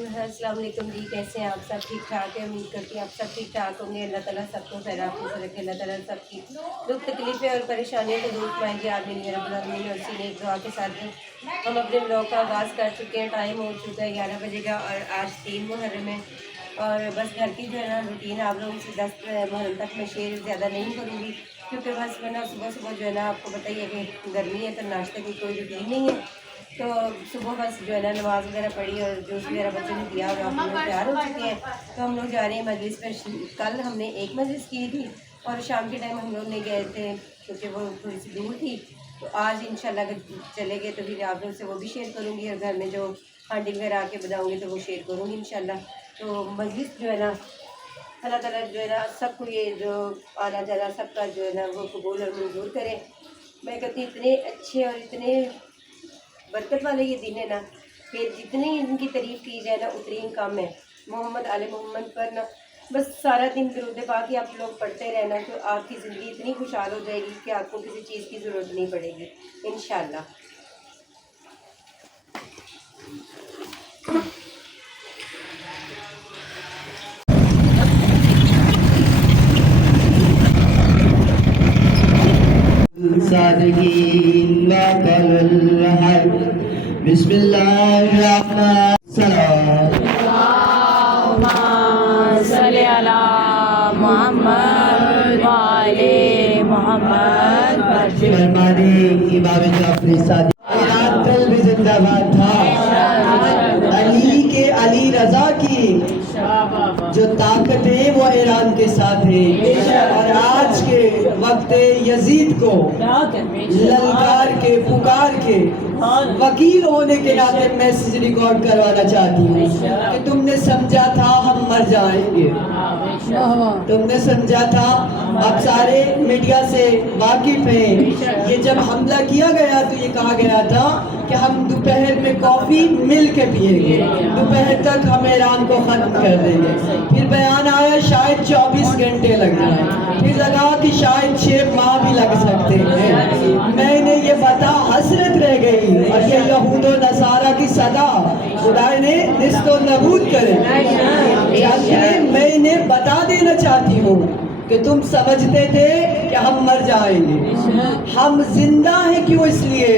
السلام علیکم جی، کیسے ہیں آپ؟ سب ٹھیک ٹھاک ہے؟ امید کرتی ہیں آپ سب ٹھیک ٹھاک ہوں گے۔ اللہ تعالیٰ سب کو خیر عافیت سے رکھے، اللہ تعالیٰ سب کی دکھ تکلیفیں اور پریشانیوں کو دور فرمائیں گے آمین یا رب العالمین۔ اور اسی نیک دعا کے ساتھ ہم اپنے بلاگ کا آغاز کر چکے ہیں۔ ٹائم ہو چکا ہے 11 بجے کا اور آج 3 محرم ہے، اور بس گھر کی جو ہے نا روٹین آپ لوگوں سے 10 محرم تک میں شیئر زیادہ نہیں کروں گی، کیونکہ بس میں نا صبح جو ہے نا آپ کو بتائیے کہ گرمی ہے تو ناشتے کی کوئی روٹین نہیں ہے، تو صبح بس جو ہے نا نماز وغیرہ پڑھی اور جوس وغیرہ بچوں نے دیا اور ہم لوگ تیار ہو چکے ہیں۔ تو ہم لوگ جا رہے ہیں مجلس پر۔ کل ہم نے ایک مجلس کی تھی اور شام کے ٹائم ہم لوگ نے گئے تھے کیونکہ وہ تھوڑی سی دور تھی، تو آج انشاءاللہ اگر چلے گئے تو پھر آپ لوگ سے وہ بھی شیئر کروں گی، اور گھر میں جو ہانڈی وغیرہ آ کے بناؤں گی تو وہ شیئر کروں گی انشاءاللہ۔ تو مجلس جو ہے نا اللہ تعالیٰ جو ہے نا سب کو یہ جو آنا جانا سب کا جو ہے نا وہ قبول اور منظور کرے۔ میں کہتی اتنے اچھے اور اتنے برکت والے یہ دن ہے نا کہ جتنی ان کی تعریف کی جائے نا اتنی کم ہے۔ محمد آل محمد پر نا بس سارا دن درود پاک آپ لوگ پڑھتے رہنا تو آپ کی زندگی اتنی خوشحال ہو جائے گی کہ آپ کو کسی چیز کی ضرورت نہیں پڑے گی انشاءاللہ۔ صادقین وقل الحق بسم اللہ الرحمن الرحیم اللہم صلی علی محمد وعلی محمد فرمانے امام جعفری صادق ایران کل بھی زندہ باد تھا۔ علی کے علی رضا کی جو طاقت ہے وہ ایران کے ساتھ ہے، اور آج کے وقت یزید کو للکار کے پکار کے وکیل ہونے کے ناطے میسج ریکارڈ کروانا چاہتی ہوں کہ تم نے سمجھا تھا ہم مر جائیں گے، تم نے سمجھا تھا۔ اب سارے میڈیا سے واقف ہیں، یہ جب حملہ کیا گیا تو یہ کہا گیا تھا کہ ہم دوپہر میں کافی مل کے پیئیں گے، دوپہر تک ہم ایران کو ختم کر دیں گے۔ پھر بیان آیا شاید 24 گھنٹے لگ جائیں، پھر لگا کہ شاید 6 ماہ بھی لگ سکتے ہیں۔ میں نے یہ بتا حسرت رہ گئی، اور یہ یہود و نصارہ کی صدا خدا نے نست و نبود کرے۔ میں نے بتا دینا چاہتی ہوں کہ تم سمجھتے تھے کہ ہم مر جائیں گے، ہم زندہ ہیں کیوں؟ اس لیے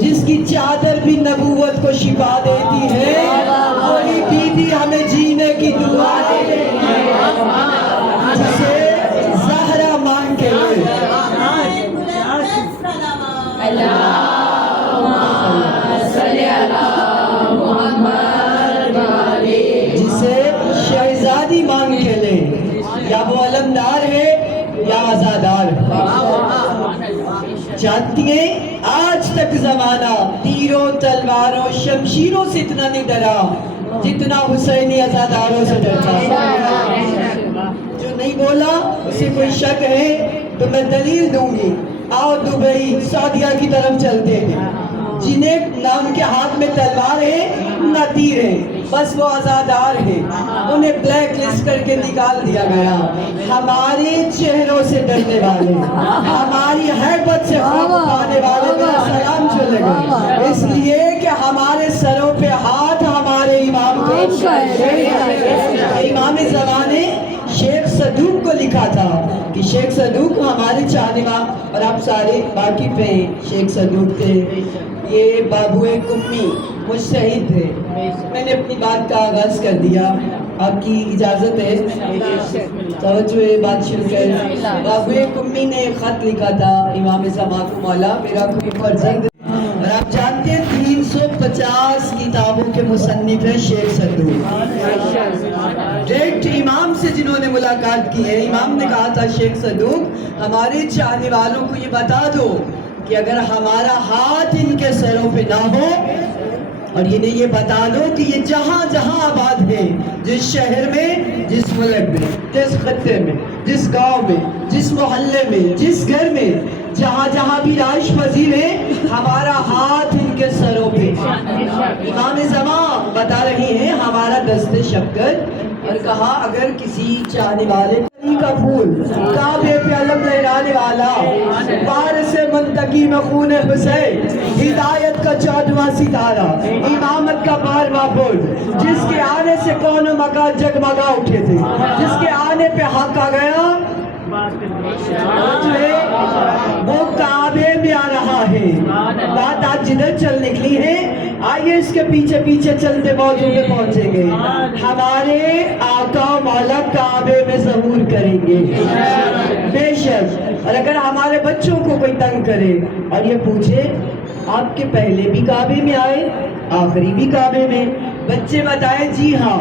جس کی چادر بھی نبوت کو شفا دیتی ہے، وہی بیوی ہمیں جینے کی دعا دیتی ہے، جسے زہرا مان کے جسے شہزادی مان کے لے، یا وہ علمدار ہے یا آزادار ہے۔ جانتی ہیں آج تک زمانہ تیروں تلواروں شمشیروں سے اتنا نہیں ڈرا جتنا حسینی عزاداروں سے ڈرتا۔ جو نہیں بولا اسے کوئی شک ہے تو میں دلیل دوں گی۔ آؤ دبئی سعودیہ کی طرف چلتے ہیں، جنہیں نام کے ہاتھ میں تلوار ہے نہ تیر ہے، بس وہ آزادار ہیں، انہیں بلیک لسٹ کر کے نکال دیا گیا۔ ہمارے چہروں سے ڈرنے والے، ہماری حیبت سے خوف کھانے والے میرا سلام چلے گا، اس لیے کہ ہمارے سروں پہ ہاتھ ہمارے امام کو امام زمانے شیخ صدوق کو لکھا تھا کہ شیخ صدوق ہمارے چاہنے اور آپ سارے واقف ہیں شیخ صدوق تھے۔ یہ بابو کمی مجتہد تھے۔ میں نے اپنی بات کا آغاز کر دیا، آپ کی اجازت ہے؟ توجہ ہے، بات شروع کر۔ بابو کمی نے خط لکھا تھا امام زمان کو، مولا میرا کوئی فرزند، اور آپ جانتے ہیں 350 کتابوں کے مصنف ہیں شیخ صدوق۔ ڈائریکٹ امام سے جنہوں نے ملاقات کی ہے، امام نے کہا تھا شیخ صدوق ہمارے چاہنے والوں کو یہ بتا دو کہ اگر ہمارا ہاتھ ان کے سروں پہ نہ ہو، اور انہیں یہ بتا دو کہ یہ جہاں جہاں آباد ہے، جس شہر میں، جس ملک میں، جس خطے میں، جس گاؤں میں، جس محلے میں، جس گھر میں، جہاں جہاں بھی رہائش پذیر ہے، ہمارا ہاتھ ان کے سروں پہ۔ امام زمان بتا رہی ہیں ہمارا دست شفقت، اور کہا اگر کسی چاہنے والے का फूल, काबे पे अलम लहराने वाला, वारिस मुंतकी में खून हुसैन, हिदायत का 14वां सितारा, इमामत का 12वां बुर्ज, जिसके आने से कौन मका जगमगा उठे थे, जिसके आने पे हक आ गया, वो काबे में आ रहा है। बात आज जिधर चल निकली है, आइए इसके पीछे पीछे चलते मौजू पे पहुंचेंगे। हमारे आका मौला काबे में ज़हूर करेंगे बेशक। और अगर हमारे बच्चों को कोई तंग करे और ये पूछे आपके पहले भी काबे में आए, आखिरी भी काबे में, बच्चे बताएं जी हाँ,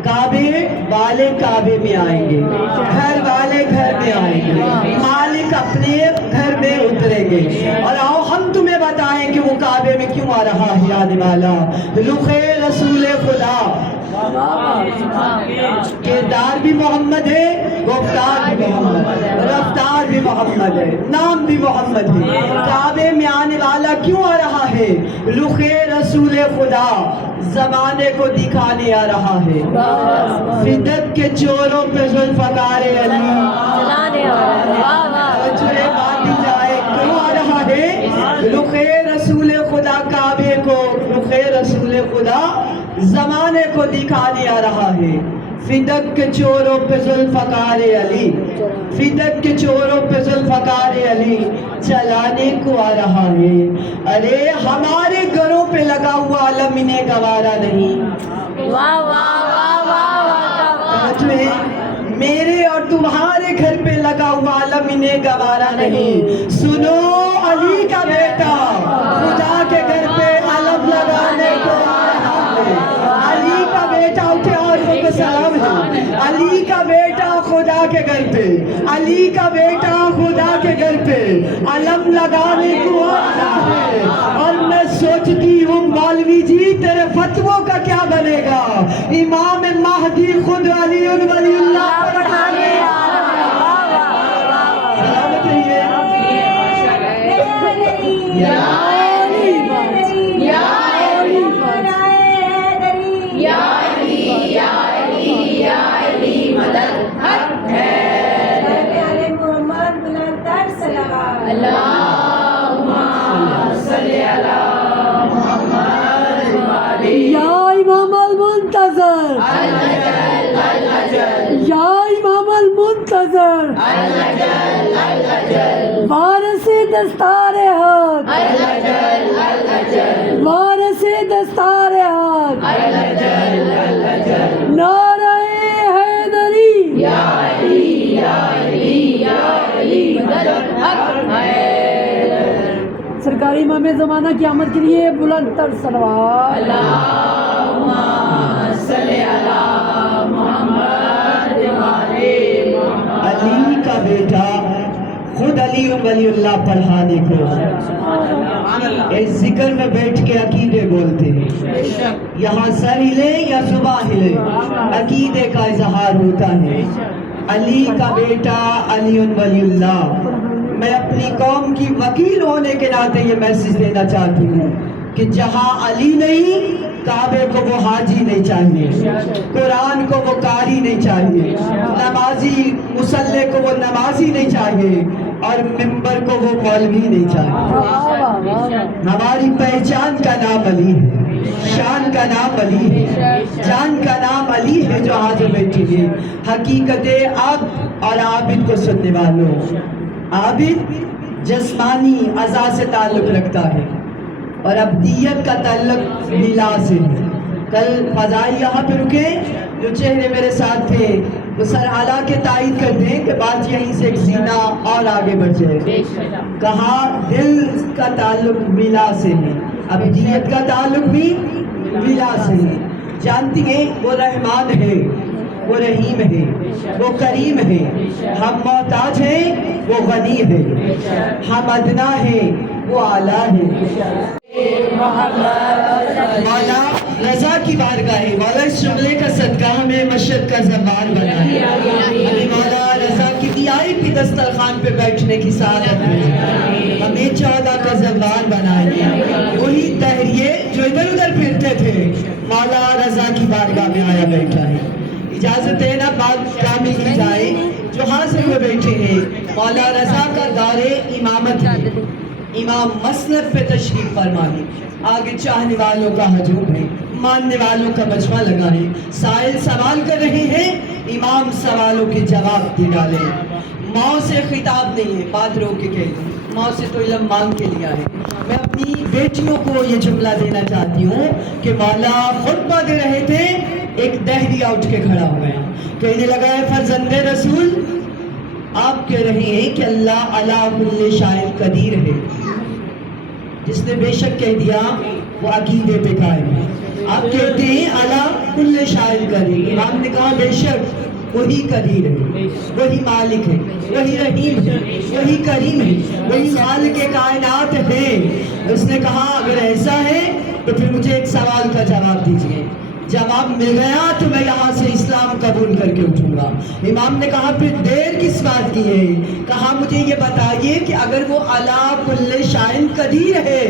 काबे वाले काबे में आएंगे, घर वाले घर में आएंगे, मालिक अपने घर में उतरेंगे। और आओ हम तुम्हें बताएं कि वो काबे में क्यों आ रहा है आने वाला। रुखे रसूल खुदा, किरदार भी मोहम्मद है, गुफ्तार भी मोहम्मद, रफ्तार भी मोहम्मद है, नाम भी मोहम्मद है। काबे में आने वाला क्यों आ रहा है? रुखे रसूल खुदा ज़माने को दिखाने आ रहा है। फिदक के चोरों पे जुल्फ़कार अली बांधी जाए, क्यों आ रहा है? रुखे रसूल खुदा काबे को, रुखे रसूल खुदा ज़माने को दिखाने आ रहा है। फिदक के चोरों पे जुल्फ़कार अली, फिदक के चोरों पे जुल्फ़कार अली चलाने को आ रहा है। अरे हमारे घरों पे लगा हुआ आलम इन्हें गवारा नहीं। वाह वाह वाह वाह। जो है मेरे और तुम्हारे घर पे लगा हुआ आलम इन्हें गवारा नहीं। सुनो अली का बेटा खुदा के घर पे आलम लगाने को आ रहा है। अली का बेटा उठे और को सलाम है। अली का बेटा खुदा के घर पे, अली का बेटा खुदा के घर पे अलम लगाने को आ रहा है। और मैं सोचती हूँ मौलवी जी तेरे फतवों का क्या बनेगा? इमाम महदी खुद अली वलीउल्लाह पढ़ाने आ रहा है। सलामत रहिए। या अली, या अली, या अली, या अली, या अली मदद हक है। मोहम्मद बुलंदतर सलावत। अल्लाहुम्मा सल्ली अला मुहम्मद। या इमाम अल मुंतज़र, या इमाम अल मुंतज़र, वारिसे दस्तारे हक, वारिसे दस्तारे हक, नारे हैदरी, या अली या अली या अली मदद हक है। सरकारी इमाम ज़माना की आमद के लिए बुलंद तर सलवात। अल्लाहुम्मा सल्ली अला मुहम्मद वाले मुहम्मद। अली का बेटा खुद अली वलीउल्लाह पढ़ाने को इस जिक्र में बैठ के अकीदे बोलते हैं। यहाँ सर हिले या जुबान हिले, अकीदे का इजहार होता है। अली का बेटा अली वलीउल्लाह। मैं अपनी कौम की वकील होने के नाते ये मैसेज देना चाहती हूँ कि जहाँ अली नहीं, काबे को वो हाजी नहीं चाहिए, कुरान को वो कारी नहीं चाहिए, नमाजी मुसल्ले को वो नमाजी नहीं चाहिए, और मिंबर को वो मौलवी नहीं चाहिए। हमारी पहचान का नाम अली है, शान का नाम अली है, जान का नाम अली है जो हाजिर बैठी है। हकीकत अब और आबिद को सुनने वालों, आबिद जिस्मानी अज़ा से ताल्लुक़ रखता है और अब्दियत का ताल्लुक़ मिला से है। कल फ़ज़ाई यहाँ पे रुके, जो चेहरे मेरे साथ थे वो सर आला के तायद करते हैं कि बात यहीं से एक सीना और आगे बढ़ जाए। कहा दिल का ताल्लुक़ मिला से है, अब्दियत का ताल्लुक़ भी मिला से है। जानती हैं वो रहमान है, वो रहीम है, वो करीम है। हम मोहताज हैं, वो गनी है। हम अदना है, वो आला है। मौला रजा की बारगाह है, मौला इस जुमले का सदका हमें मशहद का ज़बान बनाए। अभी मौला रजा की VIP दस्तरखान पे बैठने की सादत है, हमें 14 का ज़बान बनाए। वही तहरिये जो इधर उधर फिरते थे, मौला रजा की बारगाह में आया बैठा है। इजाज़त है ना, बात कामिल की जाए। जो हाजिर हुए बैठे हैं, मौला रजा का दारे इमामत है, इमाम मसनद पे तशरीफ फरमा है, आगे चाहने वालों का हजूम है, मानने वालों का मजमा लगा है, साइल सवाल कर रहे हैं, इमाम सवालों के जवाब दे डाले। माँ से खिताब नहीं है, बात रोक के कह दूँ, माँ से तो इल्म मांग के लिया है। मैं अपनी बेटियों को ये जुमला देना चाहती हूँ कि मौला खुतबा दे रहे थे, एक दहरिया उठ के खड़ा हो गया, कहने लगा है फर्जंदे रसूल, आप कह रहे हैं कि अल्लाह अला कुल्ले शाइल कदीर है। जिसने बेशक कह दिया वो अकीदे पे कायम है। आप कहते हैं अला कुल्ले शाइल कदीर, इमाम ने कहा बेशक वही कदीर है, वही मालिक है, वही रहीम है, वही करीम है, वही मालिक कायनात है। उसने कहा अगर ऐसा है तो फिर मुझे एक सवाल का जवाब दीजिए। जवाब मिल गया तो मैं यहाँ से इस्लाम कबूल करके उठूंगा। इमाम ने कहा फिर देर किस बात की है? कहा मुझे ये बताइए कि अगर वो अला कुल्ले शाइन कदीर है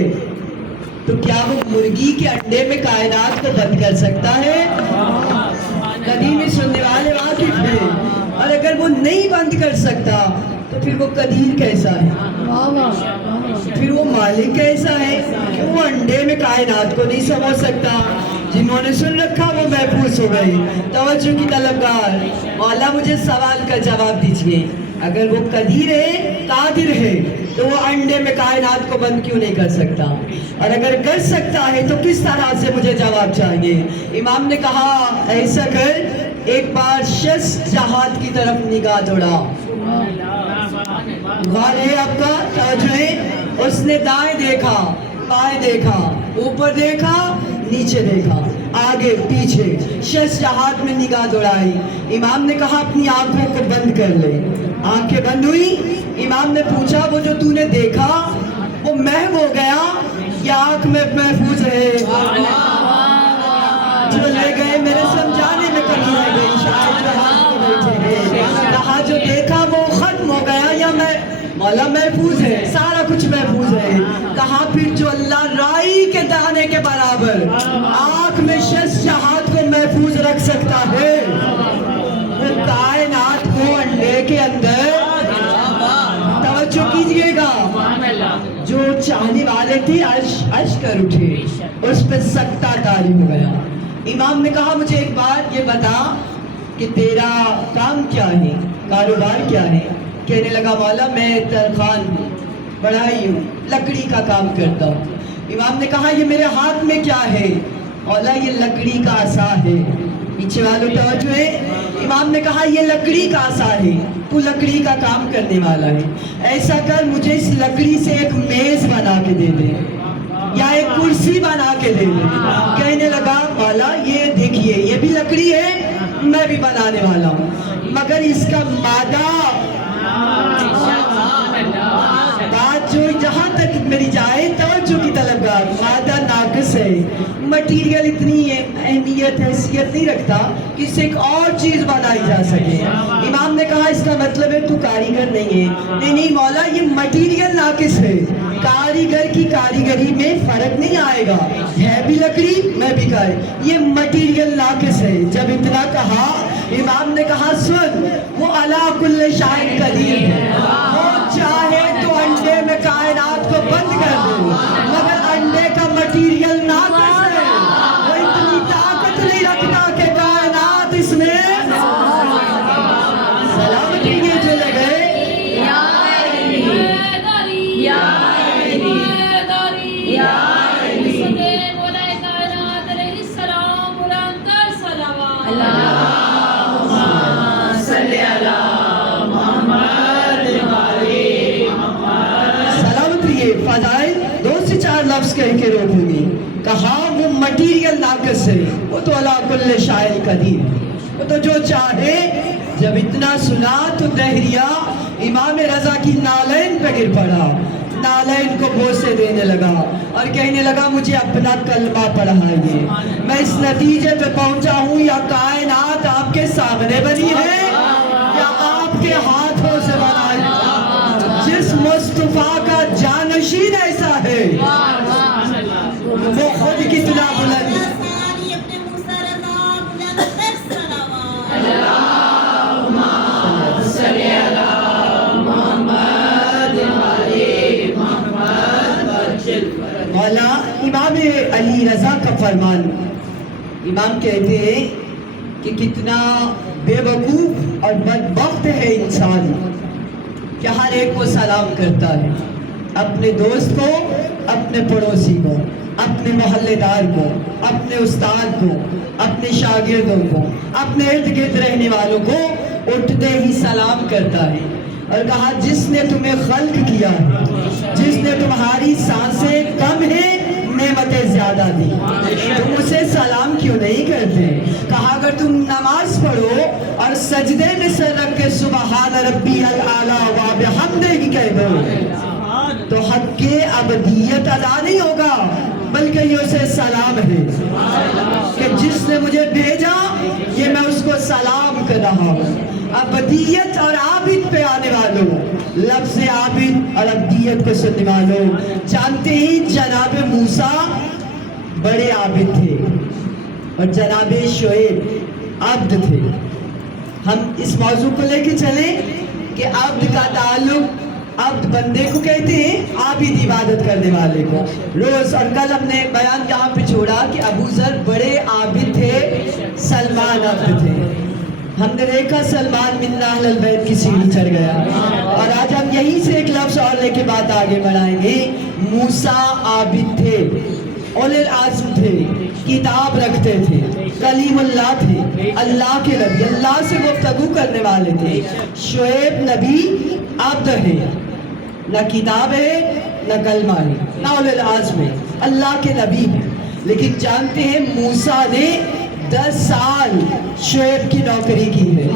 तो क्या वो मुर्गी के अंडे में कायनात को बंद कर सकता है? कदीर में सुनने वाले वाकिफ है। और अगर वो नहीं बंद कर सकता तो फिर वो कदीर कैसा है? फिर वो मालिक कैसा है? क्यों वो अंडे में कायनात को नहीं समझ सकता? जिन्होंने सुन रखा वो महफूज हो गए। तवज्जो की तलबगार, मौला मुझे सवाल का जवाब दीजिए, अगर वो कदीर है, कादिर है, तो वो अंडे में कायनात को बंद क्यों नहीं कर सकता? और अगर कर सकता है तो किस तरह से मुझे जवाब चाहिए? इमाम ने कहा ऐसा कर, एक बार शस जहाद की तरफ निगाह दौड़ा। गौर है आपका, तवज्जो है। उसने दाएं देखा, बाएं देखा, ऊपर देखा, नीचे देखा, आगे पीछे, शस जहाद में निगाह दौड़ाई। इमाम ने कहा अपनी आंखों को बंद कर ले। आंखें बंद हुई। इमाम ने पूछा वो जो तूने देखा वो महव हो गया या आंख में महफूज है? जो ले गए मेरे समझाने में कमी रह गई, शायद कहा जो देखा वो खत्म हो गया या मैं मौला महफूज है, सारा कुछ महफूज है। कहा फिर जो अल्लाह राई के दाने के बराबर आंख में शस जहाद को महफूज रख सकता है, वो कायनात को अंडे के अंदर, तवज्जो कीजिएगा, जो चाहने वाले थे अश कर उठे, उस पे सख्ता तारी हो गया। इमाम ने कहा मुझे एक बार ये बता कि तेरा काम क्या है, कारोबार क्या है? कहने लगा मौला मैं तरखान हूँ, बढ़ाई हूँ, लकड़ी का काम करता हूँ। इमाम ने कहा ये मेरे हाथ में क्या है? मौला ये लकड़ी का आसा है। पीछे वालों तवज्जो है। इमाम ने कहा ये लकड़ी का आसा है, तू लकड़ी का काम करने वाला है, ऐसा कर मुझे इस लकड़ी से एक मेज बना के दे दे या एक कुर्सी बना के दे दे। कहने लगा मौला ये देखिए ये भी लकड़ी है, मैं भी बनाने वाला हूँ, मगर इसका मादा, बात जो जहाँ तक मेरी जाए तवज्जो की तलबगार, मादा नाकिस है, मटीरियल इतनी अहमियत हैसियत नहीं रखता कि इससे एक और चीज बनाई जा सके। इमाम ने कहा इसका मतलब है तू कारीगर नहीं है। नहीं मौला ये मटीरियल नाकिस है, कारीगर की कारीगरी में फर्क नहीं आएगा, है भी लकड़ी मैं भी कारी, ये मटीरियल नाकिस है। जब इतना कहा इमाम ने कहा सुन, वो अला कुल्ले शाइन कदीर है, वो चाहे तो अंडे में कायनात को बंद कर दे, मगर अंडे का मटीरियल नाकिस है, वो इतनी ताकत नहीं रखता कि कायनात इसमें सलामती के चले गए। फजाइल 2 से 4 लफ्ज कह के रोकूंगी। कहा वो मटीरियल नाकिस है, वो तो अला कुल्ले शाइल कदीर, वो तो जो चाहे। जब इतना सुना तो दहरिया इमाम रजा की नालैन पे गिर पड़ा, नालैन को बोसे देने लगा और कहने लगा मुझे अपना कलमा पढ़ाइए। मैं इस नतीजे पे पहुंचा हूँ या कायनात आपके सामने बनी है या आपके हाथों से बनाई। जिस मुस्तफा का जानशीन ऐसा है वो खुद कितना बुलंद। सलावत अली रजा का फरमान। इमाम कहते हैं कि कितना बेवकूफ और बदबख्त है इंसान कि हर एक को सलाम करता है, अपने दोस्त को, अपने पड़ोसी को, अपने मोहल्लेदार को, अपने उस्ताद को, अपने शागिर्दों को, अपने इर्द गिर्द रहने वालों को उठते ही सलाम करता है। और कहा जिसने तुम्हें खल्क किया है, जिसने तुम्हारी सांसें कम है नेमतें ज्यादा दी, तुम उसे सलाम क्यों नहीं करते? कहा अगर तुम नमाज पढ़ो और सजदे में सर रख के सुबहान रब्बियल आला व बिहम्दिही कह दो तो हक के अबदियत अदा नहीं होगा, बल्कि ये उसे सलाम है कि जिसने मुझे भेजा ये मैं उसको सलाम कर रहा हूँ। अबदियत और आबिद पे आने वालों, लफ्ज़ आबिद और अबदियत को सुनने वालों, जानते ही जनाब मूसा बड़े आबिद थे और जनाब शुएब अब्द थे। हम इस मौजू को लेके चले कि अब्द का ताल्लुक, अब्द बंदे को कहते हैं, आबिद इबादत करने वाले को। रोज और कल हमने बयान यहाँ पे छोड़ा कि अबू ज़र बड़े आबिद थे, सलमान अब्द थे। हमने देखा सलमान मिन्ना अहलल बैत की सीढ़ी चढ़ गया। और आज हम यहीं से एक लफ्ज़ और लेके बात आगे बढ़ाएंगे। मूसा आबिद थे, उलिल आज़्म थे, किताब रखते थे, कलीमुल्लाह थे, अल्लाह के नबी, अल्लाह से गुफ्तगू करने वाले थे। शुएब नबी अब्द है, न किताब है न कलमा है न उलिल आज़्म है, अल्लाह के नबी है। लेकिन जानते हैं मूसा ने 10 साल शुएब की नौकरी की है।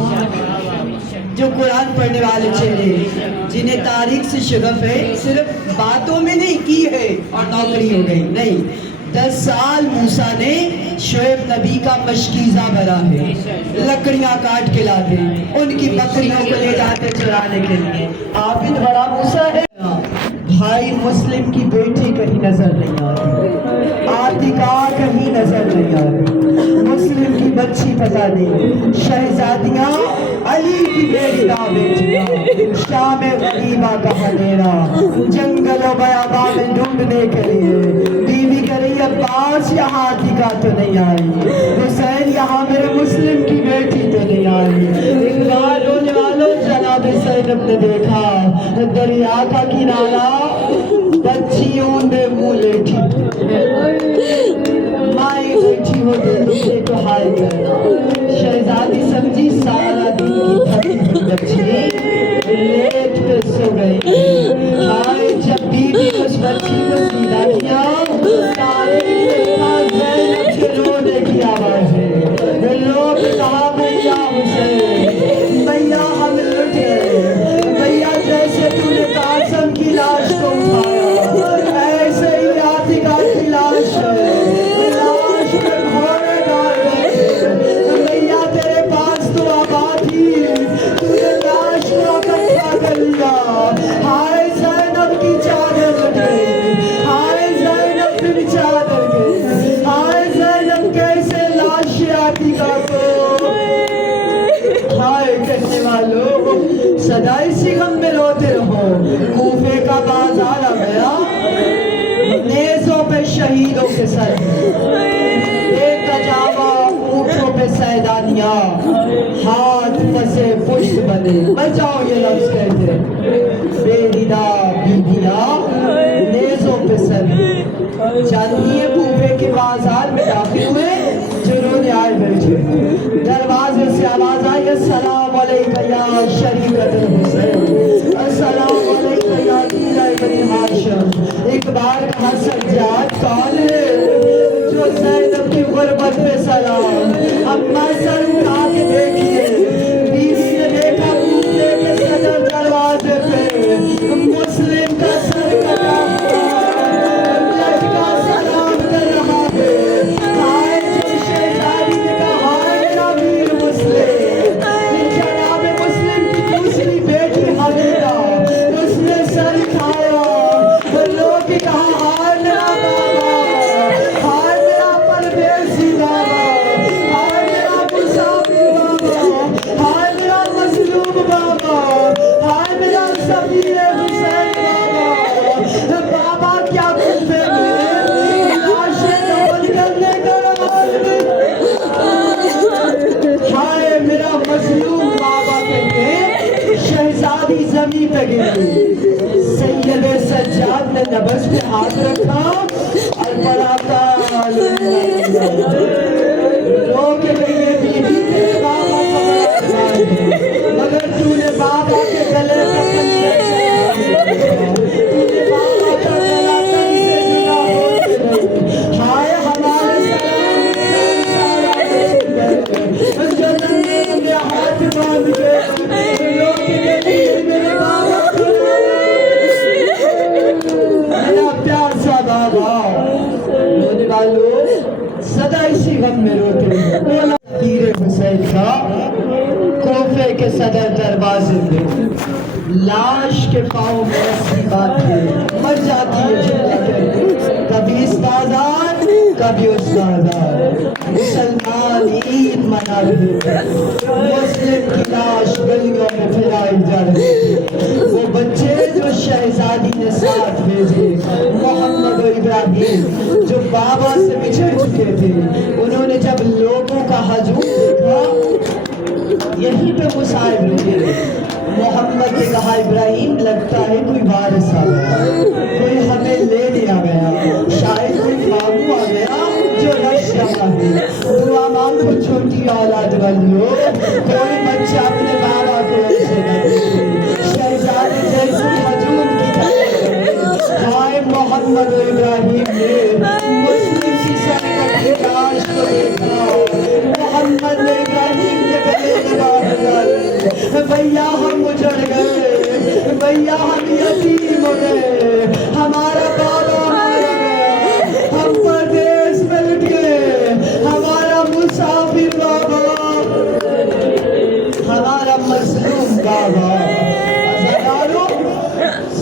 जो कुरान पढ़ने वाले चेहरे जिन्हें तारीख से शगफ है, सिर्फ बातों में नहीं की है और नौकरी हो गई, नहीं, 10 साल मूसा ने शुएब नबी का मशकीज़ा भरा है। लकड़ियाँ काट के लाते, उनकी बकरियों को ले जाते चुराने के लिए। आबिद बड़ा मूसा है। भाई मुस्लिम की बेटी कहीं नजर नहीं आती, आतिका कहीं नजर नहीं आती, मुस्लिम की बच्ची पता नहीं, शहजादियाँ अली की बेटियाँ, शाम गरीबा का हनेरा, जंगलों बयाबा में ढूंढने के लिए बीवी करी अब्बास यहाँ आतिका तो नहीं आई, हुसैन यहाँ मेरे मुस्लिम की बेटी तो नहीं आई। एक बार रोने वालों जनाब ज़ैनब ने देखा दरिया का किनारा, बच्ची ऊंधे मुँह लेटी, माई बैठी हो दूसरे को हाय करना। शहजादी समझी सारा दिन की थकी हुई बच्ची लेट पे सो गई। हाय जब बीवी उस बच्ची को सीधा किया, सारे देखा ज़ैनब के रोने की आवाज़ है। लोग कहा भैया हुसैन, भैया हम लुट गए, भैया जैसे तूने कासम की लाश को उठाया ऐसे ही आतिका की लाश है, लाश में घोड़े डाल गए। भैया तेरे पास तो आबाद ही, तूने लाश को इकट्ठा कर लिया। हाय ज़ैनब की चादर गई, हाय ज़ैनब की चादर गई, हाय ज़ैनब कैसे लाश आतिका को हाय करने वालों, सदा इसी गम में रोते रहो। कूफे का बाजार आ गया, नेज़ों पे शहीदों के सर, एक गजावा ऊँटों पे सैदानियाँ, हाथ फंसे पुष्ट बने। बचाओ ये लफ्ज़ कहते, बेदिदा बीबियाँ नेज़ों पे सर। जानती है कूफे के बाजार में दाखिल हुए, जो रोने आए बैठे, दरवाजे से आवाज आई, अस्सलाम अलैका या शरीकत हुसैन, अस्सलाम अलैका या दीला इब्न हाशिम। एक बार कहा सज्जाद कौन है जो ज़ैनब की गुर्बत पे सलाम। अम्मा सर उठा के देखिए, बीवी ने देखा कूफे के सदर दरवाजे पे मुस्लिम का सर कटा लड़का सलाम कर रहा है। हाय जो शहजादी ने कहा, हाय अमीर मुस्लिम, जनाब मुस्लिम की दूसरी बेटी हमीदा, उसने सर खाया। लोग कहा हाय मेरा बाबा, हाय मेरा परदेसी बाबा, हाय मेरा मुसाफिर زمین پہ گری. سید سجاد نے نبض پہ ہاتھ رکھا اور پڑھا تھا رو کے یہ بیوی تیرے بابا کا بڑا ہے مگر تو نے بابا کے گلے کا پنجہ تو نے بابا کا گلا تن سے جدا ہوتے رہے. ہائے ہمارے سلام جو زندگی میں ہاتھ باندھ کے رو کے میرے بابا کو میرا پیار سا بابا رونے والوں سدا اسی غم میں روتے ہیں. پیر حسین کا کوفے کے صدر دروازے میں لاش کے پاؤں میں ایسی بات ہے مر جاتی ہے جملہ کہتے کبھی استادان کبھی استادان. مسلمان عید منا رہے تھے مسلم کی لاش گلیوں میں پھیلائی جا رہی تھی. وہ بچے جو شہزادی نے ساتھ بھیجے محمد و ابراہیم جو بابا سے بچھڑ چکے تھے انہوں نے جب لوگوں کا ہجوم دیکھا یہیں پہ مصائب رہے. محمد نے کہا ابراہیم لگتا ہے کوئی وارث آ گیا کوئی ہمیں لینے آ گیا شاید کوئی بابو آ گیا جو رش رہا ہے. دعا مانگو چھوٹی اولاد والو کوئی بچہ اپنے بابا کو ایسے نہ دے شہزادے جیسے ہجوم کی طرح. ہائے محمد و ابراہیم نے مسلم کی سرکت کی لاش کو دیکھا. محمد و ابراہیم نے گلے لگا بھیا ہم اجڑ گئے بھیا ہم یتیم ہو گئے ہمارا بابا مر گیا ہم پردیس میں لٹ گئے ہمارا مسافر بابا ہمارا مظلوم بابا. عزیزانو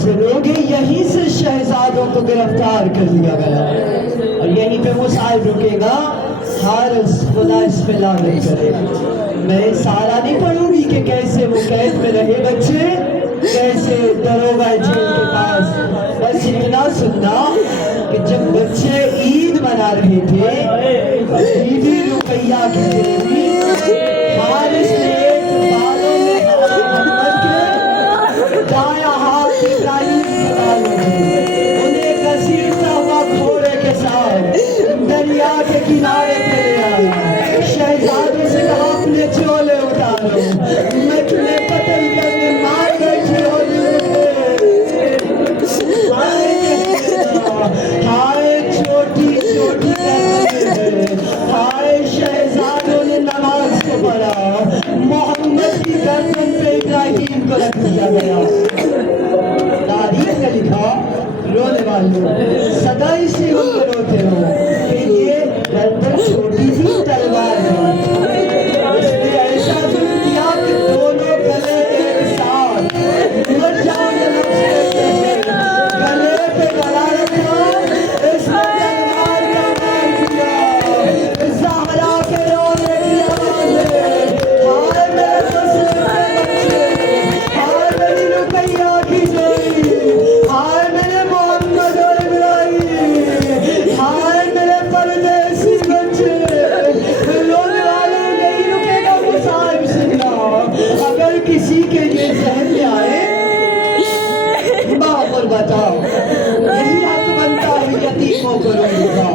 سنو گے یہیں سے شہزادوں کو گرفتار کر لیا گیا اور یہیں پہ مصائب رکے گا. حارث خدا اس پہ لعنت کرے. میں سارا نہیں پڑھوں گی کہ کیسے وہ قید میں رہے بچے کیسے دروگہ جیل کے پاس. بس اتنا سننا کہ جب بچے عید منا رہے تھے بی بی رقیہ کی بیوی حارث نے ایک بالوں میں محمد کے دایاں ہاتھ ابراہیم کے بالوں میں انہیں گھسیٹتا ہوا گھوڑے کے ساتھ دریا کے کنارے پہ لے آیا. شہزادے سے کہا اپنے چولے اتارو میں تمہیں قتل کرنے مار بیٹھے ہو. ہائے چھوٹی چھوٹی ہائے شہزادوں نے نماز کو پڑھا محمد کی گردن پہ ابراہیم کو رکھ دیا گیا. تاریخ نے لکھا رونے والوں سدا اسی وقت روتے ہو کہ یہ گردن چھوٹی تھی تلوار ہے. اس نے ایسا ظلم کیا کہ دونوں گلے ایک ساتھ مر جاؤ یہ لفظ گلے پہ گلا رکھا اس نے تلوار کا مار دیا. زہرا کے رونے کی آواز ہے ہائے میرے مسلم بچے ہائے میری رقیہ کی جوئی ہائے میرے محمد اور ابراہیم ہائے میرے پردیسی بچے. رونے والے نہیں رکے گا مصائب سننا. اگر کسی کے یہ ذہن میں آئے باپ اور بتاؤ یہی حق بنتا ہے یتیموں کو رونے کا.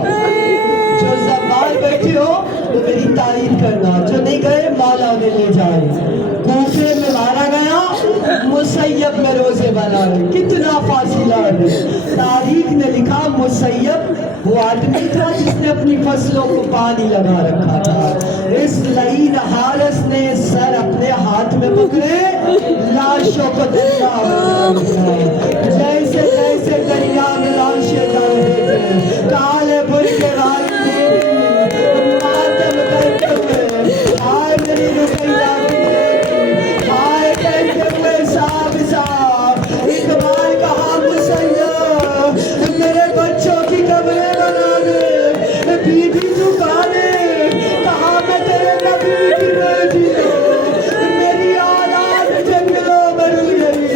جو زبان بیٹھے ہو تو میری تعریف کرنا جو نہیں گئے مولا انہیں لے جائے. کوفے میں مارا گیا مسیب میں روزے بنائے. کتنا فاصلہ ہے. تاریخ نے لکھا مسیب وہ آدمی تھا جس نے اپنی فصلوں کو پانی لگا رکھا تھا. اس لعین حارث نے سر اپنے ہاتھ میں پکڑے لاشوں کو دریا میں جیسے جیسے دریا میں لاشیں جا رہے تھے کالے برقے والی ماتم کرتے ہوئے ہائے میری رقیہ کی بیٹی ہائے کہتے ہوئے صاحب صاحب اقبال کہا مسیب میرے بچوں کی قبریں بنا دے. بی بی جھکا دے کہا میں تیرے نبی کی بیٹی ہوں میری اولاد جنگلوں میں روئی رہی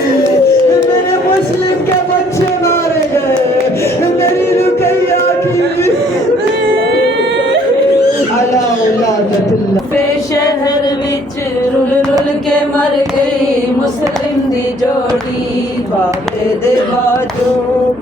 میرے مسلم کے بچے مارے گئے میری رقیہ کی شہر وچ رل رل کے مر گئی مسلم دی جو जोड़ी बाबे दे बाजू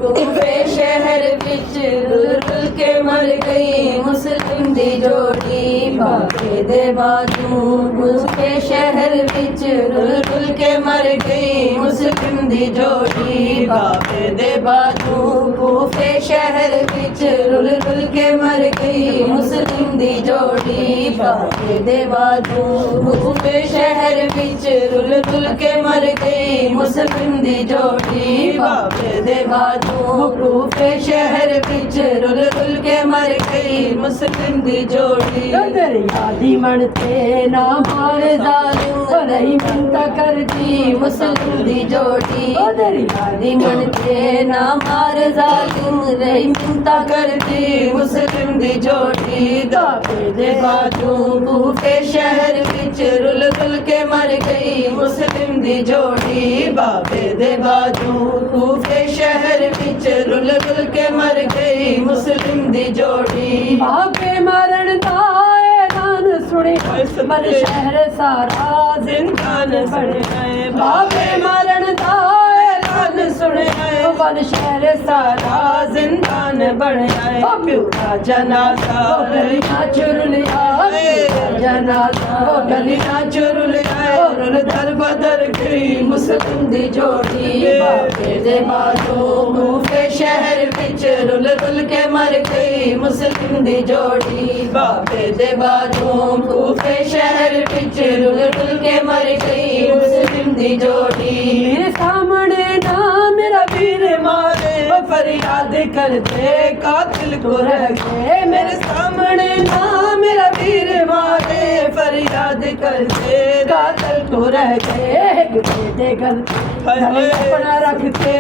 कूफे शहर विच रुल रुल के मर गई मुस्लिम दी जोड़ी बाबे दे बाजू कूफे शहर विच रुल रुल के मर गई मुस्लिम दी जोड़ी बाबे दे बाजू कूफे शहर विच रुल रुल के मर गई मुस्लिम दी जोड़ी बाबे दे बाजू कूफे शहर विच रुल रुल के मर गई मुस्लिम दी जोड़ी बाबे दे बाजू कूफे शहर विच रुल रुल के मर गई मुस्लिम दी जोड़ी तेरी यादी मनते ना मारे जालू नहीं मनता करती मुस्लिम दी जोड़ी तेरी यादी मनते ना मारे जालू नहीं मनता करती मुस्लिम दी जोड़ी बाबे दे बाजू कूफे शहर विच रुल रुल के मर गई मुस्लिम दी जोड़ी बाबे दे बाजू कूफे शहर विच रुल रुल के मर गई मुस्लिम दी जोड़ी बाबे मरण दा ऐलान सुने मर शहर सारा जिंदान बन गए बाबे मरण दा ऐलान सुने मर शहर सारा जिंदान बन गए प्यूरा जनाजा गलियां चुर लिया जनाजा गलियां चुर लिया और दर बदर गई मुस्लिम दी जोड़ी बाबे दे बाजू कूफे शहर विच रुल रुल के मर गई मुस्लिम दी जोड़ी बाबे दे बाजू कूफे शहर विच रुल रुल के मर गई मुस्लिम दी जोड़ी मेरे सामने ना मेरा वीर मारे वो फरियाद करते कातिल को रह गए मेरे सामने ना मेरा वीर मारे फरियाद करते कातिल को रह गए गले गले अपना रखते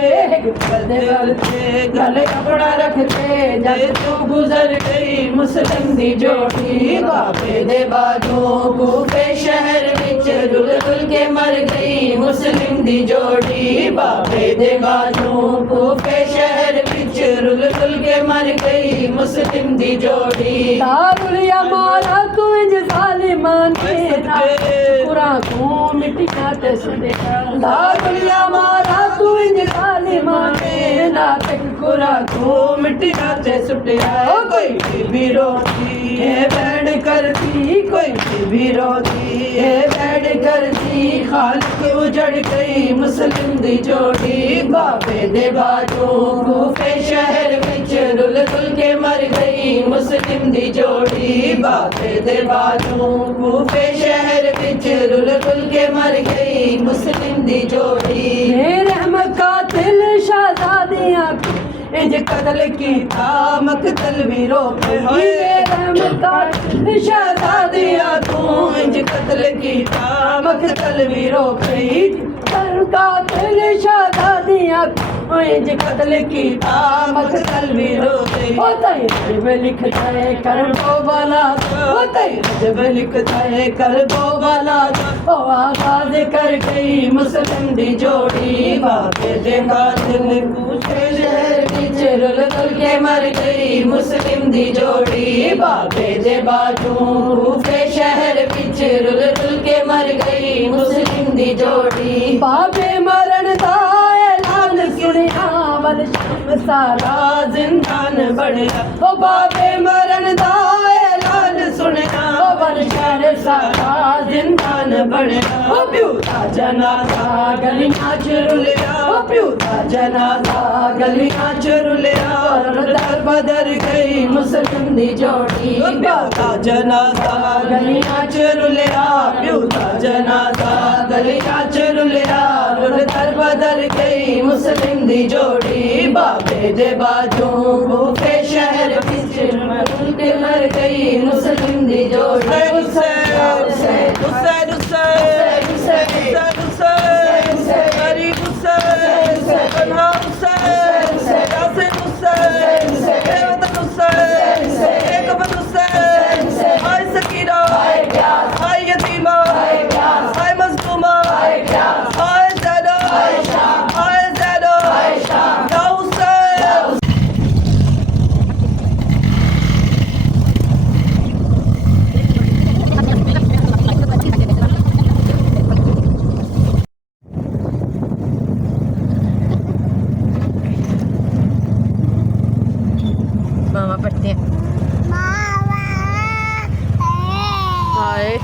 गले अपना रखते जब तू गुजर गई मुस्लिम दी जोड़ी बाबे दे बाजू कूफे शहर विच रुल रुल के मर गई मुस्लिम दी जोड़ी बाबे दे बाजू कूफे शहर विच रुल रुल के मर गई मुस्लिम दी जोड़ी दारुलिया मारा तू इंज जालिमान के पूरा तू मिट्टियां ते सुने दारुलिया मारा तू इंज जालिमान के नाटक पूरा तू मिट्टियां ते सुटे कोई भी रोती है बैंड करती कोई भी रोती है बैंड करती खालिक उजड़ गई मुस्लिम दी जोड़ी बाबे दे बाजू कूफे शहर विच रुल रुल के मर गई मुस्लिम दी जोड़ी बाबे दे बाजू कूफे शहर विच रुल रुल के मर गई मुस्लिम दी जोड़ी मेरे कातिल शहजादियां इंज कत्ल कीता मकतल भी रोके शहजादिया तू इंज कत्ल कीता मकतल भी रोके कातिल शहजादिया इंज कत्ल कीता मकतल भी रोके ओ तई में लिखता है करबो वाला ओ तई में लिखता है करबो वाला ओ आगाज कर गई मुस्लिम दी जोड़ी बाबे दे कातिल कूफे शहर विच रुल रुल के मर गई मुस्लिम दी जोड़ी बाबे दे बाजू कूफे शहर विच रुल रुल के मर गई मुस्लिम दी जोड़ी बाबे मरण दा ऐलान सुनिया वल सारा जिंदान बढ़िया ओ बाबे मरण दा ऐलान सुनिया वल शहर सारा जिंदान बढ़िया ओ प्यूरा जनाजा गलियां चुरुलिया ओ प्यूरा जनाजा गलियां चुरुलिया दर बदर गई मुस्लिम दी जोड़ी प्यूरा जनाजा गलियां चुरुलिया प्यूरा जनाजा गलियां चुरुलिया दर बदर गई मुस्लिम दी जोड़ी बाबे दे बाजू कूफे शहर विच रुल के मर गई मुस्लिम दी जोड़ी हुसैन हुसैन हुसैन हुसैन हुसैन हुसैन गरीब हुसैन पन्हा हुसैन यासिन हुसैन बेवतन हुसैन एकमत हुसैन हाय सकीरा हाय यतीमा हाय मज़लूमा हाय ज़ैदा हाय ज़ैदा या हुसैन ماما پڑھتے ہیں. ہائے